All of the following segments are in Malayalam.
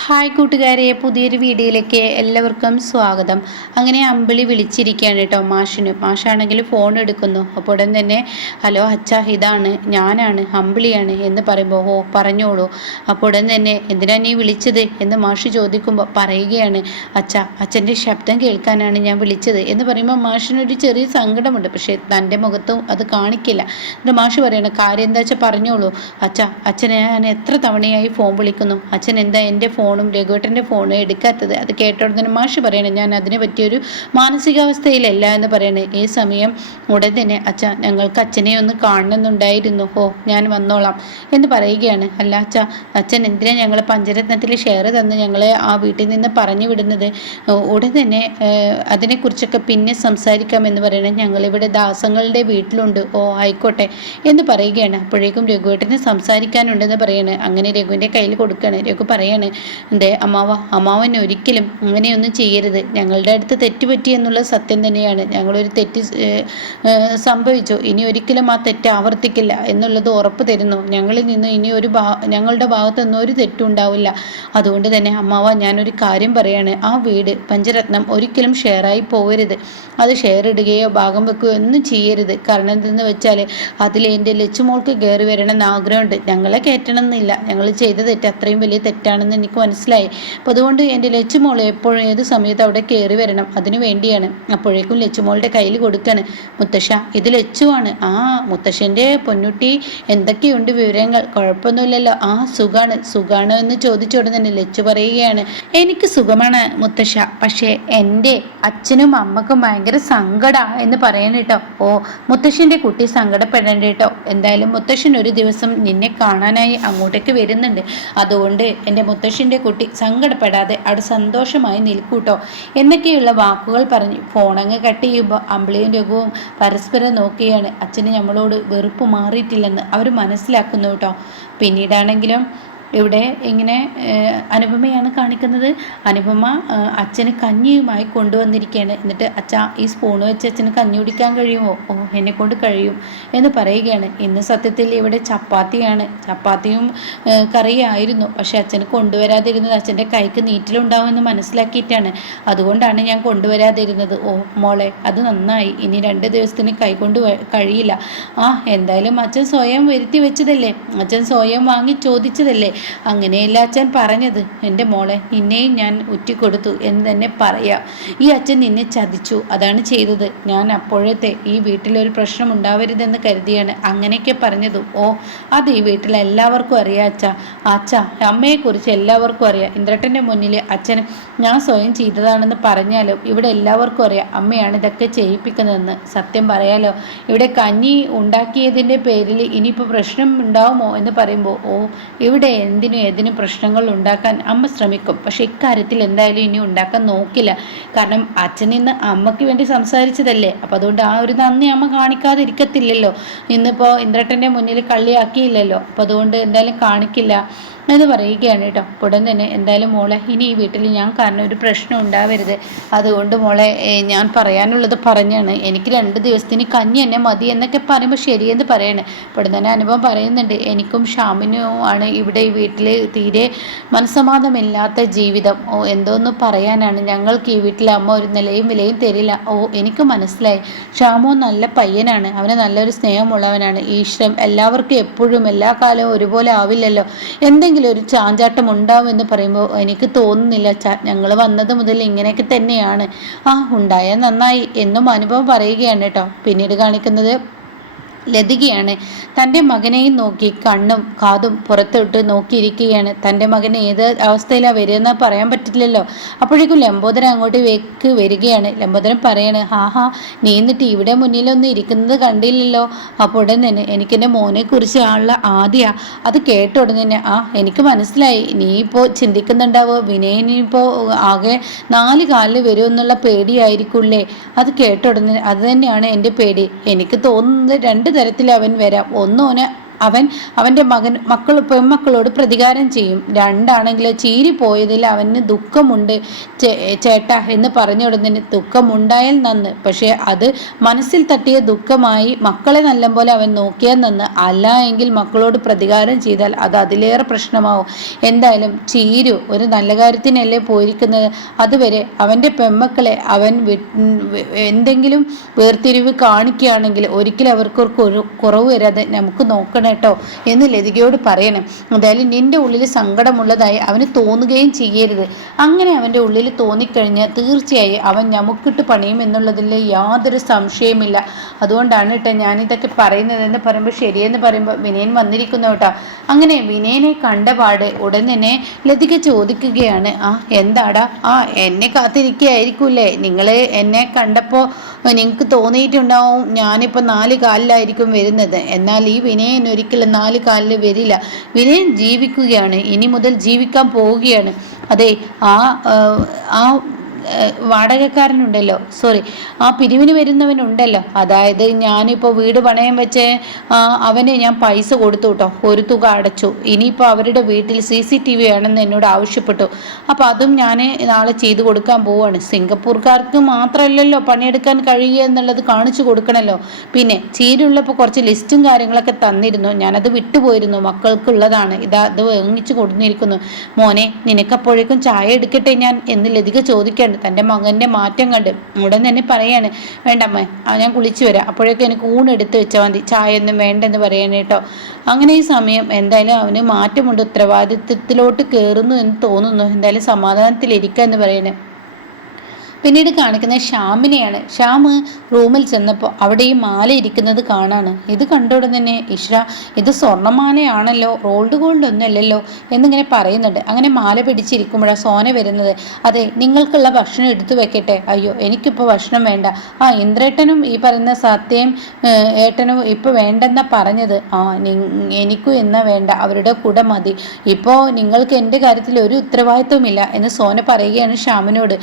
ഹായ് കൂട്ടുകാരെ, പുതിയൊരു വീഡിയോയിലേക്ക് എല്ലാവർക്കും സ്വാഗതം. അങ്ങനെ അമ്പിളി വിളിച്ചിരിക്കുകയാണ് കേട്ടോ മാഷാണെങ്കിൽ ഫോൺ എടുക്കുന്നു. അപ്പോൾ ഉടൻ തന്നെ ഹലോ അച്ഛാ, ഇതാണ് ഞാനാണ്, അമ്പിളിയാണ് എന്ന് പറയുമ്പോൾ ഓ പറഞ്ഞോളൂ. അപ്പോൾ ഉടൻ തന്നെ എന്തിനാ നീ വിളിച്ചത് എന്ന് മാഷ് ചോദിക്കുമ്പോൾ പറയുകയാണ്, അച്ഛൻ്റെ ശബ്ദം കേൾക്കാനാണ് ഞാൻ വിളിച്ചത് എന്ന് പറയുമ്പോൾ മാഷിനൊരു ചെറിയ സങ്കടമുണ്ട്. പക്ഷേ തൻ്റെ മുഖത്തും അത് കാണിക്കില്ല. എന്നിട്ട് മാഷ് പറയണം, കാര്യം എന്താ വെച്ചാൽ പറഞ്ഞോളൂ. അച്ഛനെ ഞാൻ എത്ര തവണയായി ഫോൺ വിളിക്കുന്നു, അച്ഛൻ എന്താ എൻ്റെ ഫോണും രഘുവേട്ടൻ്റെ ഫോണും എടുക്കാത്തത്? അത് കേട്ടോടെ തന്നെ മാഷ് പറയണേ, ഞാൻ അതിനെ പറ്റിയൊരു മാനസികാവസ്ഥയിലല്ല എന്ന് പറയണേ. ഈ സമയം ഉടൻ തന്നെ ഞങ്ങൾക്ക് അച്ഛനെ ഒന്ന് കാണണമെന്നുണ്ടായിരുന്നു, ഞാൻ വന്നോളാം എന്ന് പറയുകയാണ്. അല്ല അച്ഛൻ എന്തിനാ ഞങ്ങളെ പഞ്ചരത്നത്തിൽ ഷെയർ തന്ന് ഞങ്ങളെ ആ വീട്ടിൽ നിന്ന് പറഞ്ഞു വിടുന്നത്? ഉടൻ തന്നെ അതിനെക്കുറിച്ചൊക്കെ പിന്നെ സംസാരിക്കാമെന്ന് പറയണേ. ഞങ്ങളിവിടെ ദാസങ്ങളുടെ വീട്ടിലുണ്ട്. ആയിക്കോട്ടെ എന്ന് പറയുകയാണ്. അപ്പോഴേക്കും രഘുവേട്ടന് സംസാരിക്കാനുണ്ടെന്ന് പറയാണ്. അങ്ങനെ രഘുവിൻ്റെ കയ്യിൽ കൊടുക്കുകയാണ്. രഘു പറയാണ്, അമ്മാവൻ ഒരിക്കലും അങ്ങനെയൊന്നും ചെയ്യരുത്. ഞങ്ങളുടെ അടുത്ത് തെറ്റുപറ്റി എന്നുള്ളത് സത്യം തന്നെയാണ്. ഞങ്ങളൊരു തെറ്റ് സംഭവിച്ചു, ഇനി ഒരിക്കലും ആ തെറ്റ് ആവർത്തിക്കില്ല എന്നുള്ളത് ഉറപ്പ് തരുന്നു. ഞങ്ങളിൽ നിന്ന് ഇനി ഞങ്ങളുടെ ഭാഗത്തുനിന്നും ഒരു തെറ്റും ഉണ്ടാവില്ല. അതുകൊണ്ട് തന്നെ അമ്മാവ, ഞാനൊരു കാര്യം പറയാണ്, ആ വീട് പഞ്ചരത്നം ഒരിക്കലും ഷെയറായി പോകരുത്. അത് ഷെയർ ഇടുകയോ ഭാഗം വെക്കുകയോ ഒന്നും ചെയ്യരുത്. കാരണം എന്തെന്ന് വെച്ചാൽ അതിൽ എൻ്റെ ലച്ചുമോൾക്ക് കയറി വരണമെന്ന് ആഗ്രഹമുണ്ട്. ഞങ്ങളെ കയറ്റണം എന്നില്ല, ഞങ്ങൾ ചെയ്ത തെറ്റ് അത്രയും വലിയ തെറ്റാണെന്ന് എനിക്ക് മനസ്സിലായി. അപ്പോൾ അതുകൊണ്ട് എൻ്റെ ലച്ചുമോൾ എപ്പോഴും ഏത് സമയത്ത് അവിടെ കയറി വരണം, അതിനു വേണ്ടിയാണ്. അപ്പോഴേക്കും ലച്ചുമോളുടെ കയ്യിൽ കൊടുക്കാണ്. മുത്തശ്ശ, ഇത് ലച്ചുവാണ്. മുത്തശ്ശൻ്റെ പൊന്നുട്ടി, എന്തൊക്കെയുണ്ട് വിവരങ്ങൾ? കുഴപ്പമൊന്നുമില്ലല്ലോ? സുഖാണ് എന്ന് ചോദിച്ചോടെ തന്നെ ലച്ചു പറയുകയാണ്, എനിക്ക് സുഖമാണ് മുത്തശ്ശ, പക്ഷേ എൻ്റെ അച്ഛനും അമ്മക്കും ഭയങ്കര സങ്കടാ എന്ന് പറയണം കേട്ടോ. മുത്തശ്ശൻ്റെ കുട്ടി സങ്കടപ്പെടേണ്ട കേട്ടോ. എന്തായാലും മുത്തശ്ശൻ ഒരു ദിവസം നിന്നെ കാണാനായി അങ്ങോട്ടേക്ക് വരുന്നുണ്ട്. അതുകൊണ്ട് എൻ്റെ മുത്തശ്ശൻ്റെ കുട്ടി സങ്കടപ്പെടാതെ അവിടെ സന്തോഷമായി നിൽക്കൂട്ടോ എന്നൊക്കെയുള്ള വാക്കുകൾ പറഞ്ഞ് ഫോണങ്ങ് കട്ട് ചെയ്യുമ്പോൾ അമ്പിളിയും രഘുവും പരസ്പരം നോക്കുകയാണ്. അച്ഛന് നമ്മളോട് വെറുപ്പ് മാറിയിട്ടില്ലെന്ന് അവർ മനസ്സിലാക്കുന്നു കേട്ടോ. പിന്നീടാണെങ്കിലും ഇവിടെ ഇങ്ങനെ അനുപമയാണ് കാണിക്കുന്നത്. അനുപമ അച്ഛന് കഞ്ഞിയുമായി കൊണ്ടുവന്നിരിക്കുകയാണ്. എന്നിട്ട് ഈ സ്പൂണ് വെച്ച് അച്ഛന് കഞ്ഞി കുടിക്കാൻ കഴിയുമോ? എന്നെ കൊണ്ട് കഴിയും എന്ന് പറയുകയാണ്. ഇന്ന് സത്യത്തിൽ ഇവിടെ ചപ്പാത്തിയും കറിയായിരുന്നു. പക്ഷെ അച്ഛന് കൊണ്ടുവരാതിരുന്നത് അച്ഛൻ്റെ കൈക്ക് നീറ്റിലുണ്ടാവുമെന്ന് മനസ്സിലാക്കിയിട്ടാണ്. അതുകൊണ്ടാണ് ഞാൻ കൊണ്ടുവരാതിരുന്നത്. മോളെ, അത് നന്നായി. ഇനി 2 ദിവസത്തിന് കൈ കൊണ്ട് കഴിയില്ല. എന്തായാലും അച്ഛൻ സ്വയം വരുത്തി വെച്ചതല്ലേ, അച്ഛൻ സ്വയം വാങ്ങി ചോദിച്ചതല്ലേ, അങ്ങനെയല്ല അച്ഛൻ പറഞ്ഞത്. എൻ്റെ മോളെ, നിന്നെയും ഞാൻ ഉറ്റിക്കൊടുത്തു എന്ന് തന്നെ പറയാം. ഈ അച്ഛൻ നിന്നെ ചതിച്ചു, അതാണ് ചെയ്തത്. ഞാൻ അപ്പോഴത്തെ ഈ വീട്ടിലൊരു പ്രശ്നം ഉണ്ടാവരുതെന്ന് കരുതിയാണ് അങ്ങനെയൊക്കെ പറഞ്ഞത്. അത് ഈ വീട്ടിൽ എല്ലാവർക്കും അറിയാം അമ്മയെക്കുറിച്ച് എല്ലാവർക്കും അറിയാം. ഇന്ദ്രട്ടൻ്റെ മുന്നിൽ അച്ഛൻ ഞാൻ സ്വയം ചെയ്തതാണെന്ന് പറഞ്ഞാലോ ഇവിടെ എല്ലാവർക്കും അറിയാം അമ്മയാണ് ഇതൊക്കെ ചെയ്യിപ്പിക്കുന്നതെന്ന്. സത്യം പറയാലോ, ഇവിടെ കഞ്ഞി ഉണ്ടാക്കിയതിൻ്റെ പേരിൽ ഇനിയിപ്പോൾ പ്രശ്നം ഉണ്ടാവുമോ എന്ന് പറയുമ്പോൾ ഇവിടെ ഏതിനും പ്രശ്നങ്ങൾ ഉണ്ടാക്കാൻ അമ്മ ശ്രമിക്കും. പക്ഷെ ഇക്കാര്യത്തിൽ എന്തായാലും ഇനി ഉണ്ടാക്കാൻ നോക്കില്ല. കാരണം അച്ഛൻ ഇന്ന് അമ്മയ്ക്ക് വേണ്ടി സംസാരിച്ചതല്ലേ. അപ്പം അതുകൊണ്ട് ആ ഒരു നന്ദി അമ്മ കാണിക്കാതിരിക്കത്തില്ലല്ലോ. ഇന്നിപ്പോൾ ഇന്ദ്രട്ടൻ്റെ മുന്നിൽ കള്ളിയാക്കിയില്ലല്ലോ. അപ്പം അതുകൊണ്ട് എന്തായാലും കാണിക്കില്ല എന്ന് പറയുകയാണ് കേട്ടോ. ഉടൻ തന്നെ എന്തായാലും മോളെ, ഇനി ഈ വീട്ടിൽ ഞാൻ കാരണം ഒരു പ്രശ്നം ഉണ്ടാവരുത്. അതുകൊണ്ട് മോളെ, ഞാൻ പറയാനുള്ളത് പറഞ്ഞാണ്. എനിക്ക് 2 ദിവസത്തിന് കഞ്ഞി തന്നെ മതി എന്നൊക്കെ പറയുമ്പോൾ ശരിയെന്ന് പറയണേ. ഉടൻ തന്നെ അനുഭവം പറയുന്നുണ്ട്, എനിക്കും ഷാമിനും ആണ് ഇവിടെ ഈ വീട്ടിൽ തീരെ മനസ്സമാധാനമില്ലാത്ത ജീവിതം. എന്തോന്ന് പറയാനാണ്, ഞങ്ങൾക്ക് ഈ വീട്ടിൽ അമ്മ ഒരു നിലയും വിലയും തരില്ല. എനിക്ക് മനസ്സിലായി. ഷാമോ നല്ല പയ്യനാണ്, അവന് നല്ലൊരു സ്നേഹമുള്ളവനാണ്. ഈശ്വരൻ എല്ലാവർക്കും എപ്പോഴും എല്ലാ കാലവും ഒരുപോലെ ആവില്ലല്ലോ. എന്തെങ്കിലും ഒരു ചാഞ്ചാട്ടം ഉണ്ടാവുമെന്ന് പറയുമ്പോൾ എനിക്ക് തോന്നുന്നില്ല ഞങ്ങൾ വന്നത് മുതൽ ഇങ്ങനെയൊക്കെ തന്നെയാണ്. ഉണ്ടായാൽ നന്നായി എന്നും അനുഭവം പറയുകയാണ് കേട്ടോ. പിന്നീട് കാണിക്കുന്നത് ലതികയാണ്. തൻ്റെ മകനെയും നോക്കി കണ്ണും കാതും പുറത്തോട്ട് നോക്കിയിരിക്കുകയാണ്. തൻ്റെ മകൻ ഏത് അവസ്ഥയിലാണ് വരികയെന്ന് പറയാൻ പറ്റില്ലല്ലോ. അപ്പോഴേക്കും ലംബോദരൻ അങ്ങോട്ട് വരികയാണ്. ലംബോദരൻ പറയാണ്, നീ എന്നിട്ട് ഇവിടെ മുന്നിലൊന്നും ഇരിക്കുന്നത് കണ്ടില്ലല്ലോ. അപ്പോൾ ഉടൻ തന്നെ എനിക്കെൻ്റെ മോനെക്കുറിച്ച് അത് കേട്ട ഉടനെ തന്നെ എനിക്ക് മനസ്സിലായി. നീ ഇപ്പോൾ ചിന്തിക്കുന്നുണ്ടാവോ വിനയനിപ്പോൾ ആകെ 4 കാലിൽ വരുമെന്നുള്ള പേടിയായിരിക്കില്ലേ? അത് കേട്ട ഉടനെ അത് തന്നെയാണ് എൻ്റെ പേടി. എനിക്ക് തോന്നുന്നത് 2 തരത്തിൽ അവൻ വരാം. ഒന്ന് അവൻ്റെ മക്കൾ പെൺമക്കളോട് പ്രതികാരം ചെയ്യും. രണ്ടാണെങ്കിൽ ചീരിപ്പോയതിൽ അവന് ദുഃഖമുണ്ട് ചേട്ടാ എന്ന് പറഞ്ഞ ഉടനെ ദുഃഖമുണ്ടായാൽ നന്ന്, പക്ഷേ അത് മനസ്സിൽ തട്ടിയ ദുഃഖമായി മക്കളെ നല്ലപോലെ അവൻ നോക്കിയാൽ നന്ന്, അല്ല എങ്കിൽ മക്കളോട് പ്രതികാരം ചെയ്താൽ അത് അതിലേറെ പ്രശ്നമാവും. എന്തായാലും ചീരു ഒരു നല്ല കാര്യത്തിനല്ലേ പോയിരിക്കുന്നത്, അതുവരെ അവൻ്റെ പെൺമക്കളെ അവൻ എന്തെങ്കിലും വേർതിരിവ് കാണിക്കുകയാണെങ്കിൽ ഒരിക്കലും അവർക്കൊരു കുറവ് വരാതെ നമുക്ക് നോക്കണം കേട്ടോ എന്ന് ലതികയോട് പറയണം. എന്തായാലും നിന്റെ ഉള്ളിൽ സങ്കടമുള്ളതായി അവന് തോന്നുകയും ചെയ്യരുത്. അങ്ങനെ അവൻ്റെ ഉള്ളിൽ തോന്നിക്കഴിഞ്ഞാൽ തീർച്ചയായും അവൻ നമുക്കിട്ട് പണിയും എന്നുള്ളതിൽ യാതൊരു സംശയമില്ല. അതുകൊണ്ടാണ് കേട്ടോ ഞാനിതൊക്കെ പറയുന്നതെന്ന് പറയുമ്പോൾ ശരിയെന്ന് പറയുമ്പോൾ വിനയൻ വന്നിരിക്കുന്നു കേട്ടോ. അങ്ങനെ വിനയനെ കണ്ടപാട് ഉടൻ തന്നെ ലതിക ചോദിക്കുകയാണ്, എന്താടാ എന്നെ കാത്തിരിക്കുകയായിരിക്കൂല്ലേ, നിങ്ങൾ എന്നെ കണ്ടപ്പോൾ നിങ്ങൾക്ക് തോന്നിയിട്ടുണ്ടാവും ഞാനിപ്പോൾ 4 കാലിലായിരിക്കും വരുന്നത്. എന്നാൽ ഈ വിനയൻ ഒരിക്കലും 4 കാലിൽ വരില്ല. വിനയൻ ജീവിക്കുകയാണ്, ഇനി മുതൽ ജീവിക്കാൻ പോവുകയാണ്. അതെ, ആ വാടകക്കാരനുണ്ടല്ലോ, ആ പിരിവിന് വരുന്നവനുണ്ടല്ലോ, അതായത് ഞാനിപ്പോൾ വീട് പണയം വെച്ച് അവന് ഞാൻ പൈസ കൊടുത്തു കേട്ടോ, ഒരു തുക അടച്ചു. ഇനിയിപ്പോൾ അവരുടെ വീട്ടിൽ CCTV ആണെന്ന് എന്നോട് ആവശ്യപ്പെട്ടു. അപ്പോൾ അതും ഞാൻ നാളെ ചെയ്തു കൊടുക്കാൻ പോവാണ്. സിംഗപ്പൂർക്കാർക്ക് മാത്രമല്ലല്ലോ പണിയെടുക്കാൻ കഴിയുക എന്നുള്ളത് കാണിച്ചു കൊടുക്കണമല്ലോ. പിന്നെ ചീരുള്ളപ്പോൾ കുറച്ച് ലിസ്റ്റും കാര്യങ്ങളൊക്കെ തന്നിരുന്നു, ഞാനത് വിട്ടുപോയിരുന്നു. മക്കൾക്കുള്ളതാണ്, അത് വാങ്ങിച്ചു കൊടുത്തിരിക്കുന്നു. മോനെ നിനക്കപ്പോഴേക്കും ചായ എടുക്കട്ടെ ഞാൻ എന്ന് ലതിക ചോദിക്കാൻ തൻ്റെ മകൻ്റെ മാറ്റം കണ്ട് ഉടൻ തന്നെ പറയാണ്, വേണ്ടമ്മേ ഞാൻ കുളിച്ചു വരാം, അപ്പോഴേക്കും എനിക്ക് ഊണെടുത്ത് വെച്ചാൽ മതി, ചായ ഒന്നും വേണ്ടെന്ന് പറയണേ കേട്ടോ. അങ്ങനെ ഈ സമയം എന്തായാലും അവന് മാറ്റമുണ്ട്, ഉത്തരവാദിത്വത്തിലോട്ട് കയറുന്നു എന്ന് തോന്നുന്നു. എന്തായാലും സമാധാനത്തിലിരിക്കുക എന്ന് പറയണേ. പിന്നീട് കാണിക്കുന്നത് ശ്യാമിനെയാണ്. ശ്യാം റൂമിൽ ചെന്നപ്പോൾ അവിടെ ഈ മാല ഇരിക്കുന്നത് കാണാണ്. ഇത് കണ്ടോടെ തന്നെ ഇഷ്ര ഇത് സ്വർണ്ണമാലയാണല്ലോ, റോൾഡ് ഗോൾഡ് ഒന്നും അല്ലല്ലോ എന്നിങ്ങനെ പറയുന്നുണ്ട്. അങ്ങനെ മാല പിടിച്ചിരിക്കുമ്പോഴാണ് സോന വരുന്നത്. അതെ, നിങ്ങൾക്കുള്ള ഭക്ഷണം എടുത്തു വെക്കട്ടെ. അയ്യോ എനിക്കിപ്പോൾ ഭക്ഷണം വേണ്ട. ഇന്ദ്രേട്ടനും ഈ പറയുന്ന സത്യം ഏട്ടനും ഇപ്പോൾ വേണ്ടെന്നാ പറഞ്ഞത്. എനിക്കും എന്നാ വേണ്ട, അവരുടെ കൂടെ മതി. ഇപ്പോൾ നിങ്ങൾക്ക് എൻ്റെ കാര്യത്തിൽ ഒരു ഉത്തരവാദിത്വമില്ല എന്ന് സോന പറയുകയാണ് ശ്യാമിനോട്.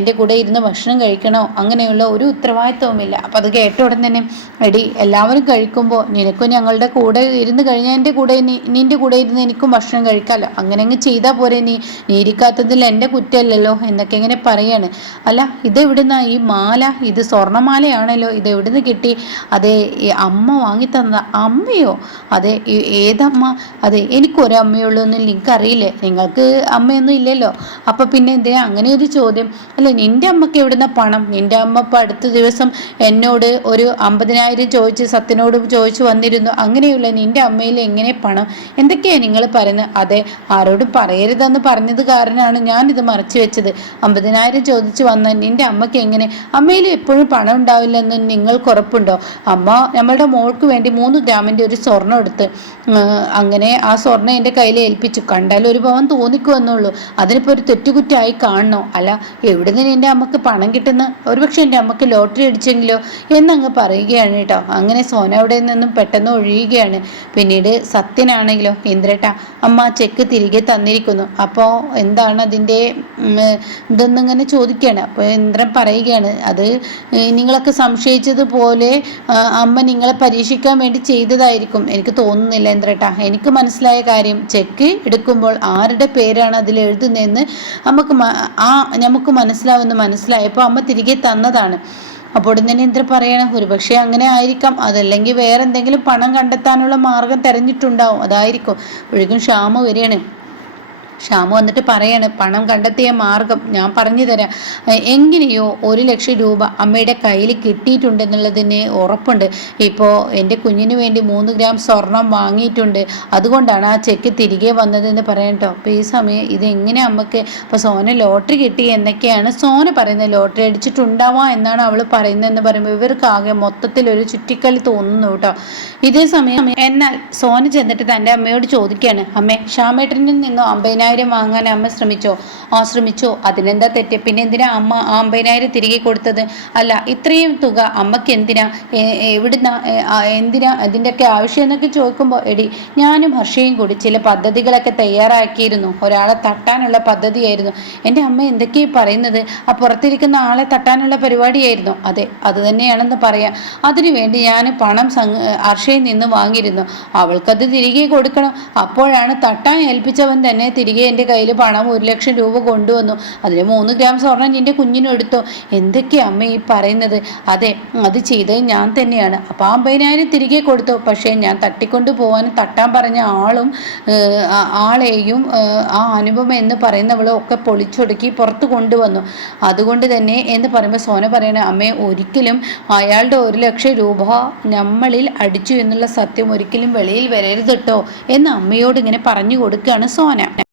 എൻ്റെ കൂടെ ഇരുന്ന് ഭക്ഷണം കഴിക്കണോ അങ്ങനെയുള്ള ഒരു ഉത്തരവാദിത്വവുമില്ല. അപ്പം അത് കേട്ട ഉടൻ തന്നെ, എടി എല്ലാവരും കഴിക്കുമ്പോൾ നിനക്കും ഞങ്ങളുടെ കൂടെ ഇരുന്ന് കഴിഞ്ഞാൽ എൻ്റെ കൂടെ നിൻ്റെ കൂടെ ഇരുന്ന് എനിക്കും ഭക്ഷണം കഴിക്കാമല്ലോ, അങ്ങനെ അങ്ങ് ചെയ്താൽ പോരെ, നീ ഇരിക്കാത്തതിൽ എൻ്റെ കുറ്റമല്ലല്ലോ എന്നൊക്കെ ഇങ്ങനെ പറയാണ്. അല്ല ഇതെവിടുന്ന ഈ മാല, ഇത് സ്വർണ്ണമാലയാണല്ലോ, ഇതെവിടുന്ന് കിട്ടി? അതെ ഈ അമ്മ വാങ്ങി തന്ന. അമ്മയോ? അതെ ഏതമ്മ? അതെ എനിക്കൊരമ്മയുള്ളൂ എന്ന് എനിക്കറിയില്ലേ, നിങ്ങൾക്ക് അമ്മയൊന്നും ഇല്ലല്ലോ. അപ്പം പിന്നെ എന്തിനാ അങ്ങനെ ഒരു ചോദ്യം? അല്ല നിൻ്റെ അമ്മയ്ക്ക് എവിടുന്ന പണം? നിൻ്റെ അമ്മ ഇപ്പം അടുത്ത ദിവസം എന്നോട് ഒരു 50,000 ചോദിച്ച് സത്യനോട് ചോദിച്ചു വന്നിരുന്നു. അങ്ങനെയുള്ള നിൻ്റെ അമ്മയിൽ എങ്ങനെ പണം? എന്തൊക്കെയാണ് നിങ്ങൾ പറയുന്നത്? അതെ ആരോടും പറയരുതെന്ന് പറഞ്ഞത് കാരണമാണ് ഞാനിത് മറച്ചു വെച്ചത്. 50,000 ചോദിച്ചു വന്ന നിൻ്റെ അമ്മയ്ക്ക് എങ്ങനെ? അമ്മയിൽ എപ്പോഴും പണം ഉണ്ടാവില്ലെന്ന് നിങ്ങൾക്ക് ഉറപ്പുണ്ടോ? അമ്മ നമ്മളുടെ മോൾക്ക് വേണ്ടി 3 ഗ്രാമിൻ്റെ ഒരു സ്വർണ്ണം എടുത്ത് അങ്ങനെ ആ സ്വർണ്ണം എൻ്റെ കയ്യിൽ ഏൽപ്പിച്ചു. കണ്ടാൽ ഒരു പവൻ തോന്നിക്കുമെന്നുള്ളൂ, അതിനിപ്പോൾ ഒരു തെറ്റുകുറ്റായി കാണണോ? അല്ല എവിടുന്ന് എൻ്റെ അമ്മക്ക് പണം കിട്ടുന്ന? ഒരുപക്ഷെ എൻ്റെ അമ്മക്ക് ലോട്ടറി അടിച്ചെങ്കിലോ എന്നങ്ങ് പറയുകയാണ് കേട്ടോ. അങ്ങനെ സോന അവിടെ നിന്നും പെട്ടെന്ന് ഒഴിയുകയാണ്. പിന്നീട് സത്യനാണെങ്കിലോ, ഇന്ദ്രേട്ട അമ്മ ചെക്ക് തിരികെ തന്നിരിക്കുന്നു, അപ്പോൾ എന്താണ് അതിൻ്റെ ഇതൊന്നിങ്ങനെ ചോദിക്കുകയാണ്. അപ്പോൾ ഇന്ദ്രൻ പറയുകയാണ്, അത് നിങ്ങളൊക്കെ സംശയിച്ചതുപോലെ അമ്മ നിങ്ങളെ പരീക്ഷിക്കാൻ വേണ്ടി ചെയ്തതായിരിക്കും. എനിക്ക് തോന്നുന്നില്ല ഇന്ദ്രേട്ട, എനിക്ക് മനസ്സിലായ കാര്യം ചെക്ക് എടുക്കുമ്പോൾ ആരുടെ പേരാണ് അതിൽ എഴുതുന്നതെന്ന് നമുക്ക് മനസ്സിലായപ്പോൾ അമ്മ തിരികെ തന്നതാണ്. അപ്പോൾ തന്നെ ഇന്ദ്രൻ പറയണം, ഒരുപക്ഷെ അങ്ങനെ ആയിരിക്കാം, അതല്ലെങ്കിൽ വേറെ എന്തെങ്കിലും പണം കണ്ടെത്താനുള്ള മാർഗം തിരഞ്ഞിട്ടുണ്ടാവും, അതായിരിക്കും. ഒഴുകും ശ്യാമ വരികയാണ്. ശ്യാമ വന്നിട്ട് പറയാണ്, പണം കണ്ടെത്തിയ മാർഗം ഞാൻ പറഞ്ഞു തരാം. എങ്ങനെയോ 1,00,000 രൂപ അമ്മയുടെ കയ്യിൽ കിട്ടിയിട്ടുണ്ടെന്നുള്ളതിന് ഉറപ്പുണ്ട്. ഇപ്പോൾ എൻ്റെ കുഞ്ഞിന് വേണ്ടി 3 ഗ്രാം സ്വർണം വാങ്ങിയിട്ടുണ്ട്, അതുകൊണ്ടാണ് ആ ചെക്ക് തിരികെ വന്നതെന്ന് പറയട്ടോ. അപ്പോൾ ഈ സമയം ഇതെങ്ങനെ അമ്മക്ക്? അപ്പോൾ സോന ലോട്ടറി കിട്ടി എന്നൊക്കെയാണ് സോന പറയുന്നത്, ലോട്ടറി അടിച്ചിട്ടുണ്ടാവാം എന്നാണ് അവൾ പറയുന്നതെന്ന് പറയുമ്പോൾ ഇവർക്കാകെ മൊത്തത്തിലൊരു ചുറ്റിക്കളി തോന്നുന്നു കേട്ടോ. ഇതേ സമയം എന്നാൽ സോന ചെന്നിട്ട് തൻ്റെ അമ്മയോട് ചോദിക്കുകയാണ്, അമ്മേ ശ്യാമേട്ടനിൽ നിന്നും 50,000 50,000 വാങ്ങാൻ അമ്മ ശ്രമിച്ചോ? ശ്രമിച്ചോ. അതിനെന്താ തെറ്റ്? പിന്നെ എന്തിനാ അമ്മ ആ 50,000 തിരികെ കൊടുത്തത്? അല്ല, ഇത്രയും തുക അമ്മയ്ക്ക് എന്തിനാ? എവിടുന്നാ? എന്തിനാ അതിൻ്റെയൊക്കെ ആവശ്യം എന്നൊക്കെ ചോദിക്കുമ്പോൾ, എടി ഞാനും ഹർഷയും കൂടി ചില പദ്ധതികളൊക്കെ തയ്യാറാക്കിയിരുന്നു. ഒരാളെ തട്ടാനുള്ള പദ്ധതിയായിരുന്നു. എൻ്റെ അമ്മ എന്തൊക്കെയാ പറയുന്നത്? ആ പുറത്തിരിക്കുന്ന ആളെ തട്ടാനുള്ള പരിപാടിയായിരുന്നു. അതെ, അത് തന്നെയാണെന്ന് പറയാം. അതിനുവേണ്ടി ഞാൻ പണം ഹർഷയിൽ നിന്ന് വാങ്ങിയിരുന്നു. അവൾക്കത് തിരികെ കൊടുക്കണം. അപ്പോഴാണ് തട്ടാൻ ഏൽപ്പിച്ചവൻ തന്നെ തിരികെ എൻ്റെ കയ്യിൽ പണം 1,00,000 രൂപ കൊണ്ടുവന്നു. അതിന് 3 ഗ്രാം സ്വർണം നിന്റെ കുഞ്ഞിനും എടുത്തോ? എന്തൊക്കെയാ അമ്മ ഈ പറയുന്നത്? അതെ, അത് ചെയ്തത് ഞാൻ തന്നെയാണ്. അപ്പം 50,000 തിരികെ കൊടുത്തു. പക്ഷേ ഞാൻ തട്ടിക്കൊണ്ടു പോകാനും തട്ടാൻ പറഞ്ഞ ആളെയും ആ അനുപമ എന്ന് പറയുന്നവളും ഒക്കെ പൊളിച്ചൊടുക്കി പുറത്ത് കൊണ്ടുവന്നു. അതുകൊണ്ട് തന്നെ എന്ന് പറയുമ്പോൾ സോന പറയണ, അമ്മേ ഒരിക്കലും അയാളുടെ 1,00,000 രൂപ നമ്മളിൽ അടിച്ചു എന്നുള്ള സത്യം ഒരിക്കലും വെളിയിൽ വരരുത് കേട്ടോ എന്ന് അമ്മയോട് ഇങ്ങനെ പറഞ്ഞു കൊടുക്കുകയാണ് സോന.